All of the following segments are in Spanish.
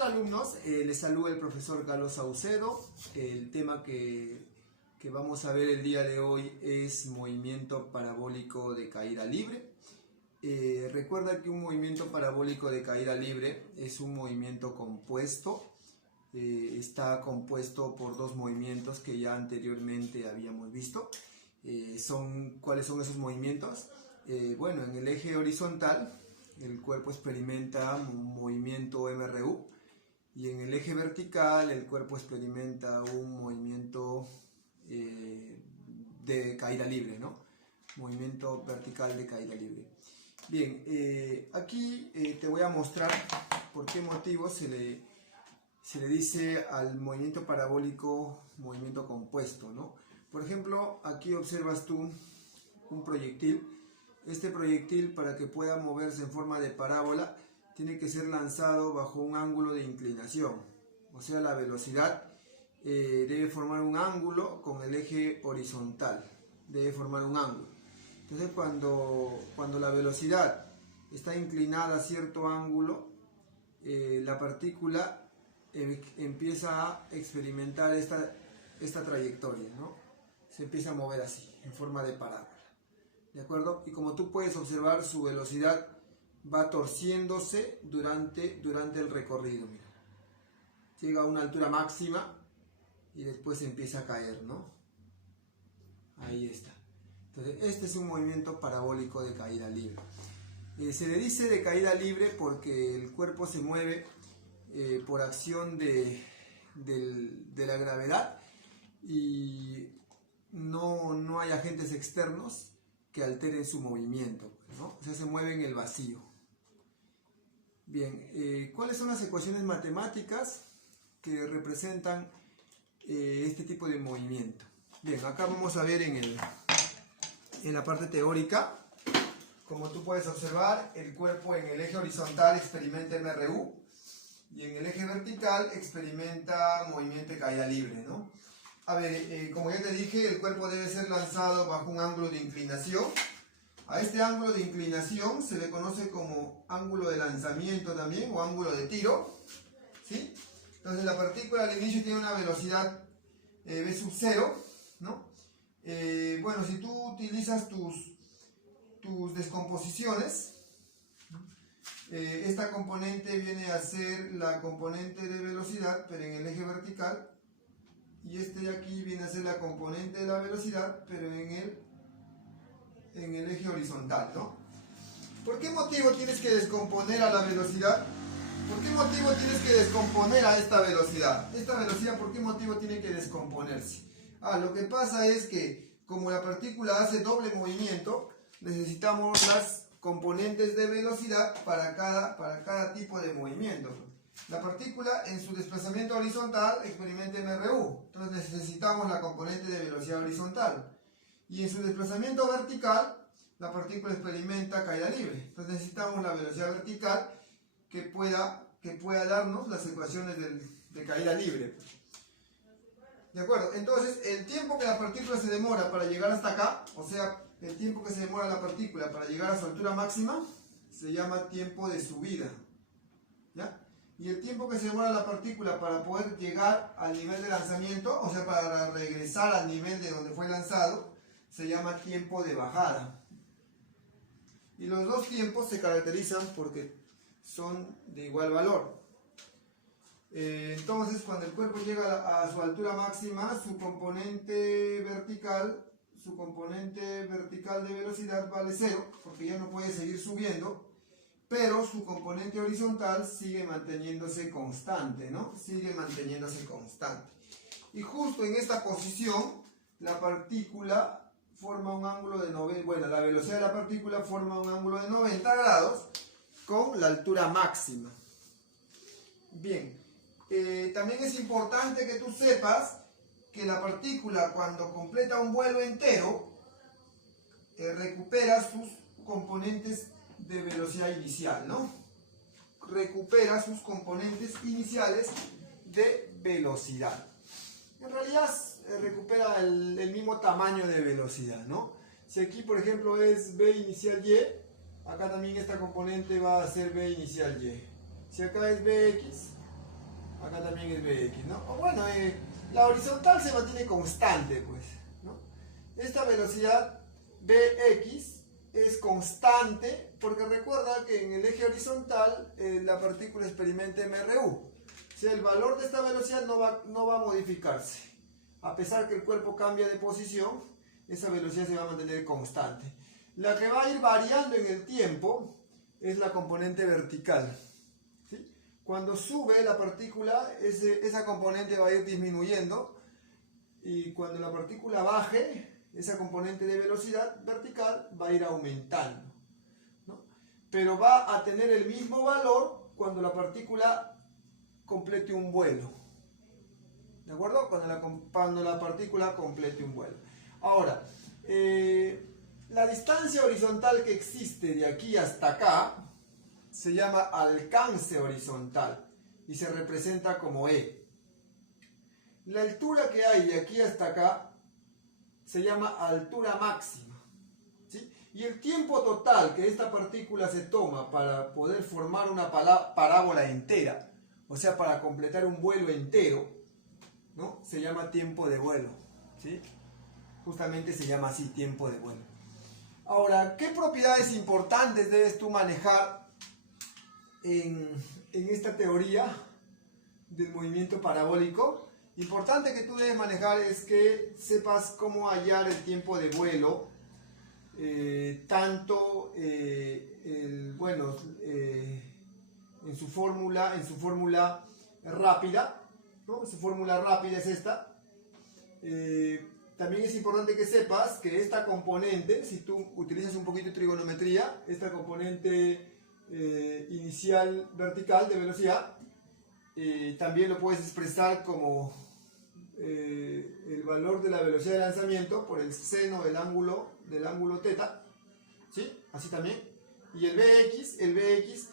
tal, alumnos? Les saluda el profesor Carlos Saucedo. El tema que vamos a ver el día de hoy es movimiento parabólico de caída libre. Recuerda que un movimiento parabólico de caída libre es un movimiento compuesto. Está compuesto por dos movimientos que ya anteriormente habíamos visto. ¿Cuáles son esos movimientos? Bueno, en el eje horizontal el cuerpo experimenta un movimiento MRU y en el eje vertical el cuerpo experimenta un movimiento de caída libre, ¿no? Movimiento vertical de caída libre. Bien, aquí te voy a mostrar por qué motivo se le dice al movimiento parabólico movimiento compuesto, ¿no? Por ejemplo, aquí observas tú un proyectil. Este proyectil, para que pueda moverse en forma de parábola, tiene que ser lanzado bajo un ángulo de inclinación. O sea, la velocidad debe formar un ángulo con el eje horizontal. Debe formar un ángulo. Entonces, cuando la velocidad está inclinada a cierto ángulo, la partícula empieza a experimentar esta trayectoria, ¿no? Se empieza a mover así, en forma de parábola. ¿De acuerdo? Y como tú puedes observar, su velocidad va torciéndose durante el recorrido. Mira. Llega a una altura máxima y después empieza a caer, ¿no? Ahí está. Entonces, este es un movimiento parabólico de caída libre. Se le dice de caída libre porque el cuerpo se mueve por acción de la gravedad y no hay agentes externos que alteren su movimiento, ¿no? O sea, se mueve en el vacío. Bien, ¿cuáles son las ecuaciones matemáticas que representan este tipo de movimiento? Bien, acá vamos a ver en la parte teórica. Como tú puedes observar, el cuerpo en el eje horizontal experimenta MRU y en el eje vertical experimenta movimiento de caída libre, ¿no? A ver, como ya te dije, el cuerpo debe ser lanzado bajo un ángulo de inclinación. A este ángulo de inclinación se le conoce como ángulo de lanzamiento también, o ángulo de tiro, ¿sí? Entonces la partícula al inicio tiene una velocidad v sub 0, ¿no? Bueno, si tú utilizas tus descomposiciones, esta componente viene a ser la componente de velocidad, pero en el eje vertical. Y este de aquí viene a ser la componente de la velocidad, pero en el eje horizontal, ¿no? ¿Por qué motivo tienes que descomponer a la velocidad? ¿Por qué motivo tienes que descomponer a esta velocidad? Esta velocidad, ¿por qué motivo tiene que descomponerse? Lo que pasa es que como la partícula hace doble movimiento, necesitamos las componentes de velocidad para cada tipo de movimiento. La partícula en su desplazamiento horizontal experimenta MRU, entonces necesitamos la componente de velocidad horizontal. Y en su desplazamiento vertical, la partícula experimenta caída libre, entonces necesitamos la velocidad vertical que pueda darnos las ecuaciones de caída libre. ¿De acuerdo? Entonces, el tiempo que la partícula se demora para llegar hasta acá, o sea, el tiempo que se demora la partícula para llegar a su altura máxima, se llama tiempo de subida. ¿Ya? Y el tiempo que se demora la partícula para poder llegar al nivel de lanzamiento, o sea, para regresar al nivel de donde fue lanzado, se llama tiempo de bajada. Y los dos tiempos se caracterizan porque son de igual valor. Entonces, cuando el cuerpo llega a su altura máxima, su componente vertical de velocidad vale 0, porque ya no puede seguir subiendo. Pero su componente horizontal sigue manteniéndose constante, ¿no? Sigue manteniéndose constante. Y justo en esta posición, la partícula forma un ángulo de 90, bueno, la velocidad de la partícula forma un ángulo de 90 grados con la altura máxima. Bien, también es importante que tú sepas que la partícula cuando completa un vuelo entero, recupera sus componentes de velocidad inicial, ¿no? Recupera sus componentes iniciales de velocidad. En realidad recupera el mismo tamaño de velocidad, ¿no? Si aquí, por ejemplo, es v inicial y, acá también esta componente va a ser v inicial y. Si acá es vx, acá también es Bx, ¿no? O bueno, la horizontal se mantiene constante, pues, ¿no? Esta velocidad Bx es constante porque recuerda que en el eje horizontal la partícula experimenta MRU. O sea, el valor de esta velocidad no va a modificarse. A pesar que el cuerpo cambia de posición, esa velocidad se va a mantener constante. La que va a ir variando en el tiempo es la componente vertical. ¿Sí? Cuando sube la partícula, esa componente va a ir disminuyendo, y cuando la partícula baje, esa componente de velocidad vertical va a ir aumentando, ¿no? Pero va a tener el mismo valor cuando la partícula complete un vuelo. ¿De acuerdo? Cuando la partícula complete un vuelo. Ahora, la distancia horizontal que existe de aquí hasta acá se llama alcance horizontal y se representa como E. La altura que hay de aquí hasta acá se llama altura máxima, ¿sí? Y el tiempo total que esta partícula se toma para poder formar una parábola entera, o sea, para completar un vuelo entero, ¿no? Se llama tiempo de vuelo, ¿sí? Justamente se llama así, tiempo de vuelo. Ahora, ¿qué propiedades importantes debes tú manejar en esta teoría del movimiento parabólico? Importante que tú debes manejar es que sepas cómo hallar el tiempo de vuelo, tanto en su fórmula rápida, ¿no? Su fórmula rápida es esta. También es importante que sepas que esta componente, si tú utilizas un poquito de trigonometría, esta componente inicial vertical de velocidad, también lo puedes expresar como el valor de la velocidad de lanzamiento por el seno del ángulo teta, ¿sí? Así también. Y el Bx,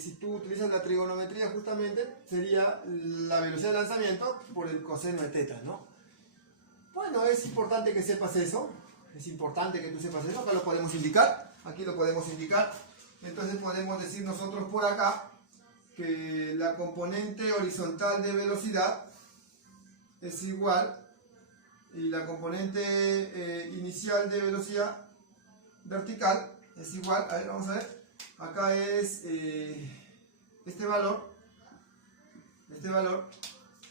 si tú utilizas la trigonometría justamente, sería la velocidad de lanzamiento por el coseno de teta, ¿no? Bueno, es importante que sepas eso, es importante que tú sepas eso. Acá lo podemos indicar, aquí lo podemos indicar. Entonces podemos decir nosotros por acá que la componente horizontal de velocidad es igual, y la componente inicial de velocidad vertical es igual, a ver, vamos a ver, acá es este valor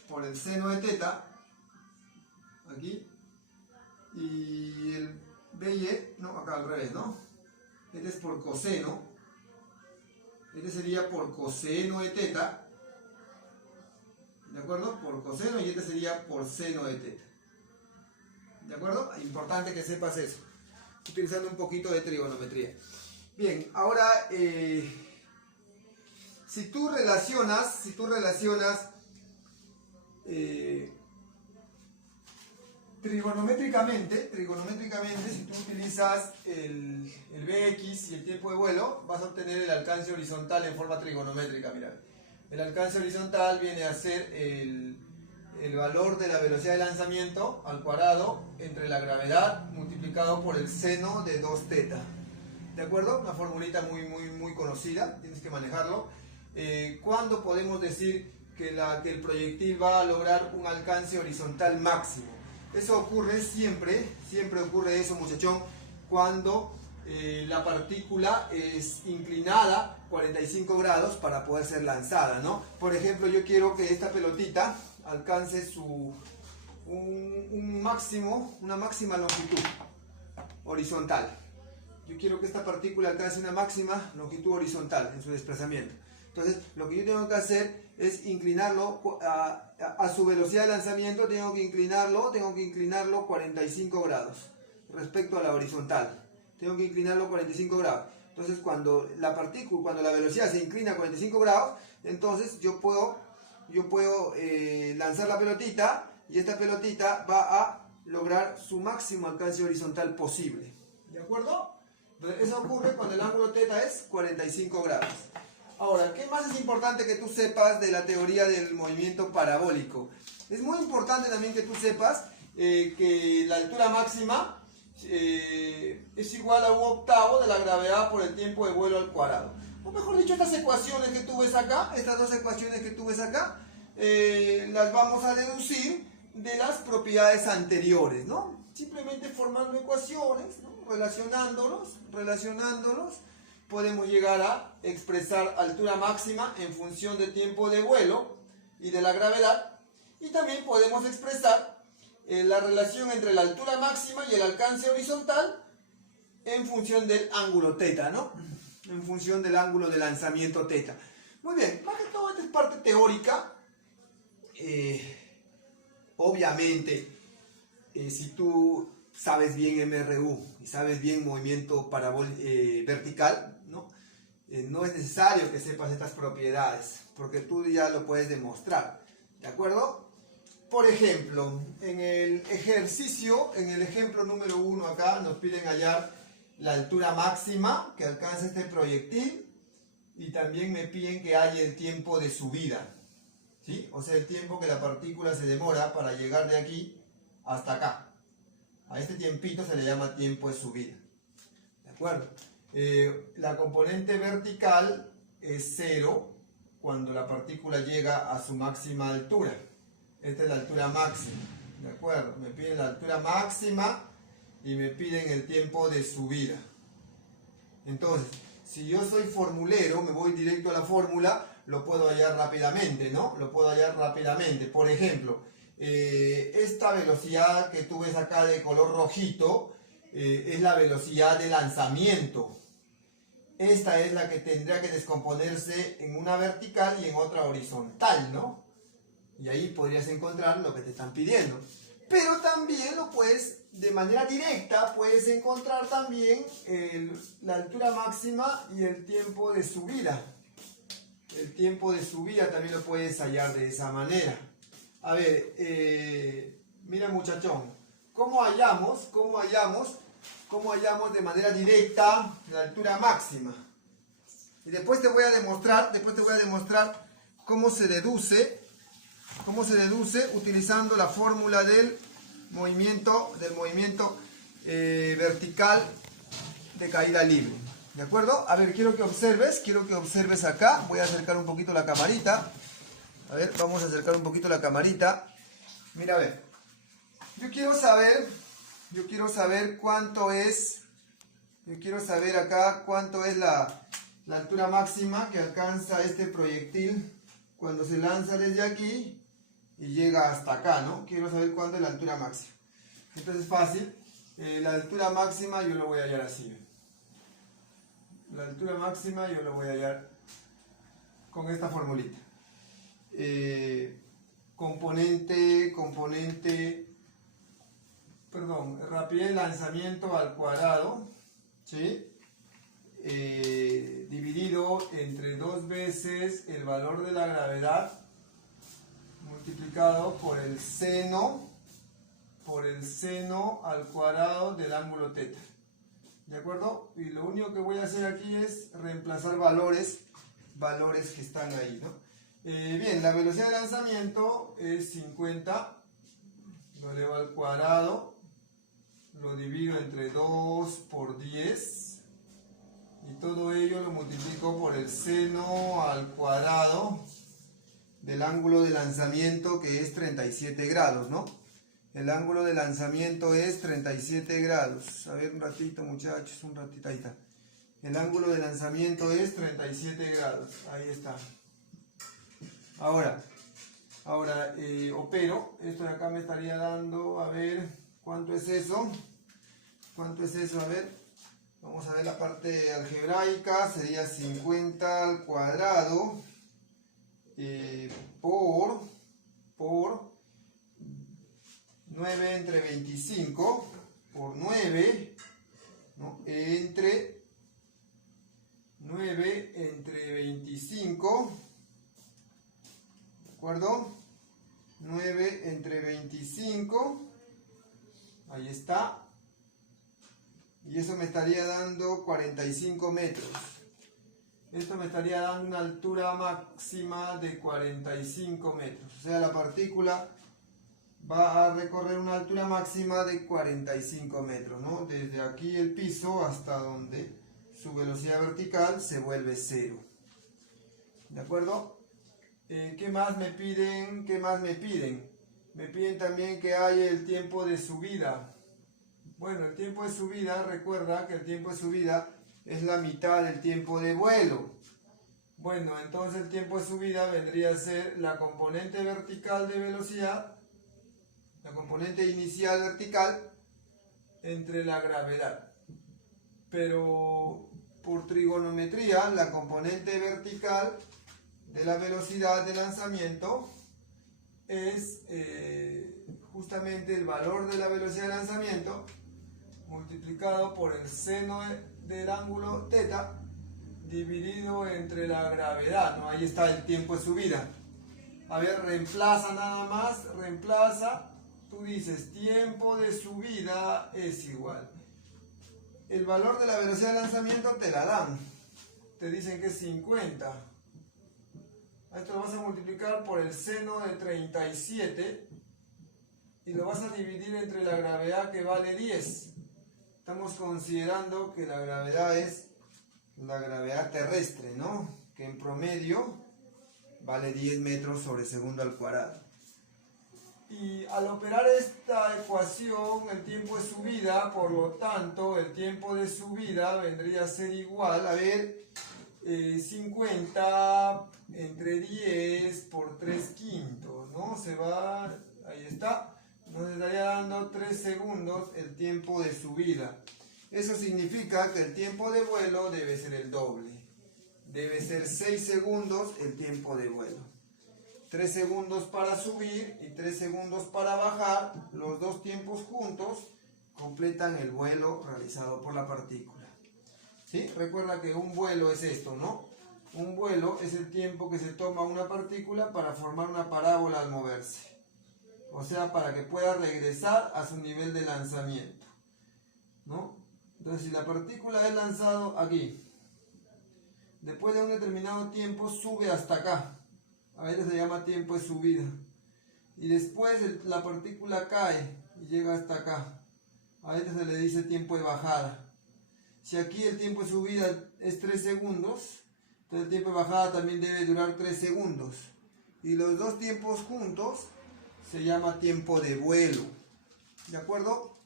por el seno de teta, aquí, y el BY, no, acá al revés, ¿no? Este es por coseno, este sería por coseno de teta, ¿de acuerdo? Por coseno, y este sería por seno de teta, ¿de acuerdo? Importante que sepas eso, utilizando un poquito de trigonometría. Bien, ahora, si tú relacionas trigonométricamente, si tú utilizas el Bx y el tiempo de vuelo, vas a obtener el alcance horizontal en forma trigonométrica. Mira, el alcance horizontal viene a ser el valor de la velocidad de lanzamiento al cuadrado entre la gravedad multiplicado por el seno de 2 teta. ¿De acuerdo? Una formulita muy conocida, tienes que manejarlo. ¿Cuándo podemos decir que el proyectil va a lograr un alcance horizontal máximo? Eso ocurre siempre ocurre eso, muchachón, cuando la partícula es inclinada 45 grados para poder ser lanzada, ¿no? Por ejemplo, yo quiero que esta pelotita alcance una máxima longitud horizontal. Yo quiero que esta partícula alcance una máxima longitud horizontal en su desplazamiento. Entonces, lo que yo tengo que hacer es inclinarlo a su velocidad de lanzamiento, tengo que inclinarlo 45 grados respecto a la horizontal. Tengo que inclinarlo 45 grados. Entonces, cuando la velocidad se inclina a 45 grados, entonces yo puedo lanzar la pelotita, y esta pelotita va a lograr su máximo alcance horizontal posible. ¿De acuerdo? Entonces, eso ocurre cuando el ángulo teta es 45 grados. Ahora, ¿qué más es importante que tú sepas de la teoría del movimiento parabólico? Es muy importante también que tú sepas que la altura máxima es igual a 1/8 de la gravedad por el tiempo de vuelo al cuadrado. O mejor dicho, estas ecuaciones que tú ves acá, estas dos ecuaciones que tú ves acá, las vamos a deducir de las propiedades anteriores, ¿no? Simplemente formando ecuaciones, ¿no? Relacionándolos, podemos llegar a expresar altura máxima en función del tiempo de vuelo y de la gravedad, y también podemos expresar la relación entre la altura máxima y el alcance horizontal en función del ángulo θ, ¿no? En función del ángulo de lanzamiento θ. Muy bien, más que todo esta es parte teórica. Obviamente, si tú sabes bien MRU y sabes bien movimiento vertical, ¿no? No es necesario que sepas estas propiedades, porque tú ya lo puedes demostrar, ¿de acuerdo? Por ejemplo, en el ejemplo número 1 acá nos piden hallar la altura máxima que alcanza este proyectil, y también me piden que halle el tiempo de subida, ¿sí? O sea, el tiempo que la partícula se demora para llegar de aquí hasta acá. A este tiempito se le llama tiempo de subida, ¿de acuerdo? La componente vertical es 0 cuando la partícula llega a su máxima altura. Esta es la altura máxima, ¿de acuerdo? Me piden la altura máxima y me piden el tiempo de subida. Entonces, si yo soy formulero, me voy directo a la fórmula, lo puedo hallar rápidamente, ¿no? Lo puedo hallar rápidamente. Por ejemplo, esta velocidad que tú ves acá de color rojito es la velocidad de lanzamiento. Esta es la que tendría que descomponerse en una vertical y en otra horizontal, ¿no? Y ahí podrías encontrar lo que te están pidiendo. Pero también lo puedes, de manera directa, puedes encontrar también la altura máxima y el tiempo de subida. El tiempo de subida también lo puedes hallar de esa manera. A ver, mira muchachón, ¿cómo hallamos de manera directa la altura máxima? Y después te voy a demostrar cómo se deduce utilizando la fórmula del movimiento vertical de caída libre. ¿De acuerdo? A ver, quiero que observes acá. Voy a acercar un poquito la camarita. A ver, vamos a acercar un poquito la camarita. Mira, a ver. Yo quiero saber cuánto es. Yo quiero saber acá cuánto es la altura máxima que alcanza este proyectil cuando se lanza desde aquí y llega hasta acá, ¿no? Quiero saber cuánto es la altura máxima. Entonces es fácil. La altura máxima yo lo voy a hallar así. La altura máxima yo lo voy a hallar con esta formulita. Rapidez de lanzamiento al cuadrado, ¿sí? Dividido entre 2 veces el valor de la gravedad multiplicado por el seno al cuadrado del ángulo θ. ¿De acuerdo? Y lo único que voy a hacer aquí es reemplazar valores que están ahí, ¿no? Bien, la velocidad de lanzamiento es 50, lo elevo al cuadrado, lo divido entre 2 por 10 y todo ello lo multiplico por el seno al cuadrado del ángulo de lanzamiento, que es 37 grados, ¿no? El ángulo de lanzamiento es 37 grados. A ver, un ratito, muchachos, un ratito, ahí está. El ángulo de lanzamiento es 37 grados, ahí está. Ahora, opero, esto de acá me estaría dando, a ver, ¿cuánto es eso? ¿Cuánto es eso? A ver, vamos a ver la parte algebraica, sería 50 al cuadrado por 9 entre 25 por 9, ¿no? Entre 9 entre 25, ¿de acuerdo? 9 entre 25, ahí está, y eso me estaría dando 45 metros. Esto me estaría dando una altura máxima de 45 metros, o sea, la partícula va a recorrer una altura máxima de 45 metros, ¿no? Desde aquí el piso hasta donde su velocidad vertical se vuelve 0. ¿De acuerdo? ¿Qué más me piden? ¿Qué más me piden? Me piden también que haya el tiempo de subida. Bueno, el tiempo de subida, recuerda que el tiempo de subida es la mitad del tiempo de vuelo. Bueno, entonces el tiempo de subida vendría a ser la componente vertical de velocidad, la componente inicial vertical entre la gravedad. Pero por trigonometría, la componente vertical de la velocidad de lanzamiento es justamente el valor de la velocidad de lanzamiento multiplicado por el seno del ángulo θ dividido entre la gravedad, ¿no? Ahí está el tiempo de subida. A ver, reemplaza nada más, reemplaza. Tú dices, tiempo de subida es igual. El valor de la velocidad de lanzamiento te la dan. Te dicen que es 50. Esto lo vas a multiplicar por el seno de 37 y lo vas a dividir entre la gravedad, que vale 10. Estamos considerando que la gravedad es la gravedad terrestre, ¿no? Que en promedio vale 10 metros sobre segundo al cuadrado. Y al operar esta ecuación, el tiempo de subida, por lo tanto, el tiempo de subida vendría a ser igual, a ver, 50 entre 10 por 3/5, ¿no? Se va, ahí está, nos estaría dando 3 segundos el tiempo de subida. Eso significa que el tiempo de vuelo debe ser el doble. Debe ser 6 segundos el tiempo de vuelo. 3 segundos para subir y 3 segundos para bajar. Los dos tiempos juntos completan el vuelo realizado por la partícula. ¿Sí? Recuerda que un vuelo es esto, ¿no? Un vuelo es el tiempo que se toma una partícula para formar una parábola al moverse. O sea, para que pueda regresar a su nivel de lanzamiento, ¿no? Entonces, si la partícula es lanzada aquí, después de un determinado tiempo sube hasta acá. A veces se llama tiempo de subida. Y después la partícula cae y llega hasta acá. A veces se le dice tiempo de bajada. Si aquí el tiempo de subida es 3 segundos, entonces el tiempo de bajada también debe durar 3 segundos. Y los dos tiempos juntos se llama tiempo de vuelo. ¿De acuerdo?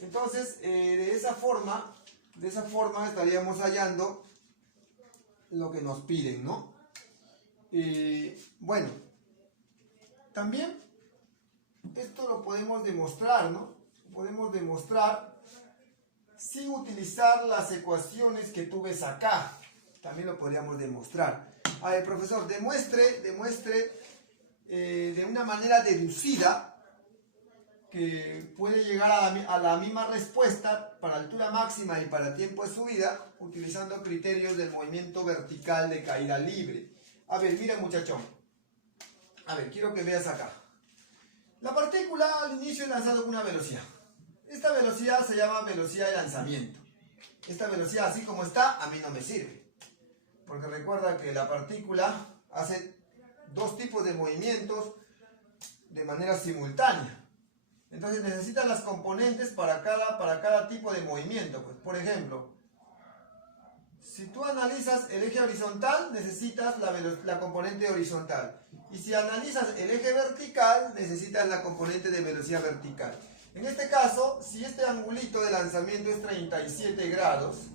Entonces, de esa forma estaríamos hallando lo que nos piden, ¿no? Bueno, también esto lo podemos demostrar, ¿no? Podemos demostrar sin utilizar las ecuaciones que tú ves acá. También lo podríamos demostrar. A ver, profesor, demuestre de una manera deducida que puede llegar a la misma respuesta para altura máxima y para tiempo de subida utilizando criterios del movimiento vertical de caída libre. A ver, mira, muchachón. A ver, quiero que veas acá. La partícula al inicio es lanzada con una velocidad. Esta velocidad se llama velocidad de lanzamiento. Esta velocidad, así como está, a mí no me sirve. Porque recuerda que la partícula hace dos tipos de movimientos de manera simultánea. Entonces necesitas las componentes para cada tipo de movimiento. Pues, por ejemplo, si tú analizas el eje horizontal, necesitas la componente horizontal. Y si analizas el eje vertical, necesitas la componente de velocidad vertical. En este caso, si este angulito de lanzamiento es 37 grados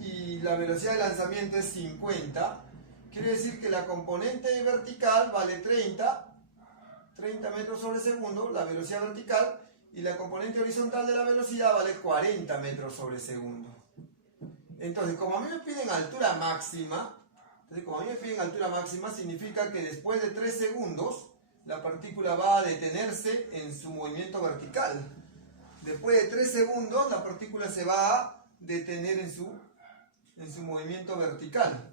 y la velocidad de lanzamiento es 50, quiere decir que la componente vertical vale 30 metros sobre segundo, la velocidad vertical, y la componente horizontal de la velocidad vale 40 metros sobre segundo. Entonces, como a mí me piden altura máxima, significa que después de 3 segundos, la partícula va a detenerse en su movimiento vertical. Después de 3 segundos, la partícula se va a detener en su movimiento vertical.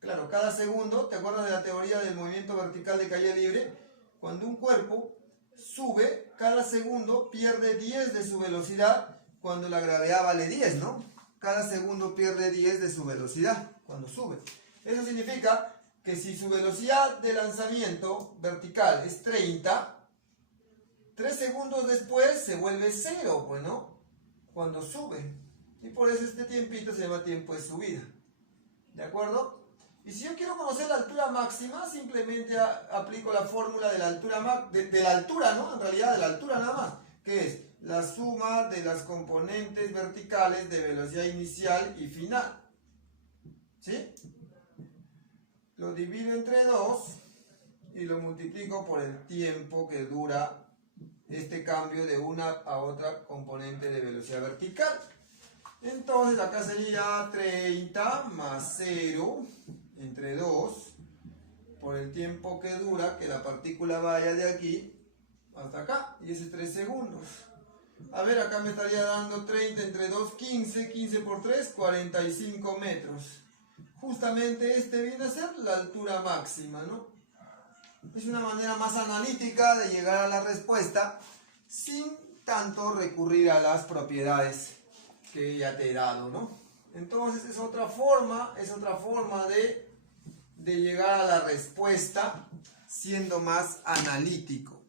Claro, cada segundo, ¿te acuerdas de la teoría del movimiento vertical de caída libre? Cuando un cuerpo sube, cada segundo pierde 10 de su velocidad cuando la gravedad vale 10, ¿no? Cada segundo pierde 10 de su velocidad cuando sube. Eso significa que si su velocidad de lanzamiento vertical es 30, 3 segundos después se vuelve 0, pues, ¿no? Cuando sube. Y por eso este tiempito se llama tiempo de subida. ¿De acuerdo? Y si yo quiero conocer la altura máxima, simplemente aplico la fórmula de la altura, de la altura, ¿no? En realidad de la altura nada más, que es la suma de las componentes verticales de velocidad inicial y final. ¿Sí? Lo divido entre 2 y lo multiplico por el tiempo que dura este cambio de una a otra componente de velocidad vertical. Entonces acá sería 30 más 0 entre 2 por el tiempo que dura que la partícula vaya de aquí hasta acá, y ese es 3 segundos. A ver, acá me estaría dando 30 entre 2, 15, 15 por 3, 45 metros. Justamente este viene a ser la altura máxima, ¿no? Es una manera más analítica de llegar a la respuesta sin tanto recurrir a las propiedades que ya te he dado, ¿no? Entonces es otra forma de llegar a la respuesta siendo más analítico.